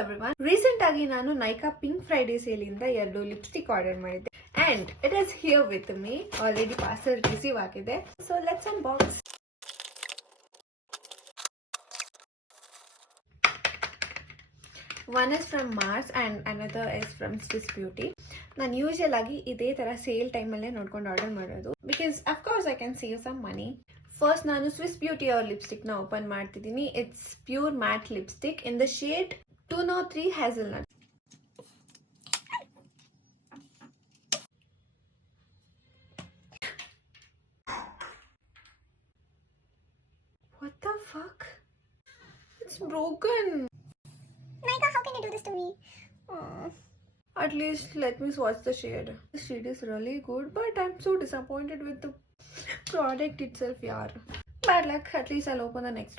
Everyone, recent ಆಗಿ ನಾನು Nykaa pink Friday sale ಇಂದ 2 ಲಿಪ್ಸ್ಟಿಕ್ ಆರ್ಡರ್ ಮಾಡಿದ್ದೆ and it is here with me. Already parcel receive ಆಗಿದೆ. So let's unbox. One is from Mars and another is from Swiss Beauty. ನಾನು usual ಆಗಿ ಇದೇ ತರ sale ಟೈಮಲ್ಲೇ ನೋಡ್ಕೊಂಡು ಆರ್ಡರ್ ಮಾಡೋದು, because of course I can save some money. First ನಾನು Swiss Beauty ಅವ್ರ ಲಿಪ್ಸ್ಟಿಕ್ನ ಓಪನ್ ಮಾಡ್ತಿದ್ದೀನಿ. It's pure matte lipstick in the shade 203 Hazelnut. What the fuck? It's broken. Naika, how can you do this to me? At least let me swatch the shade. The shade is really good, but I'm so disappointed with the product itself, yaar. Bad luck. At least I'll open the next one.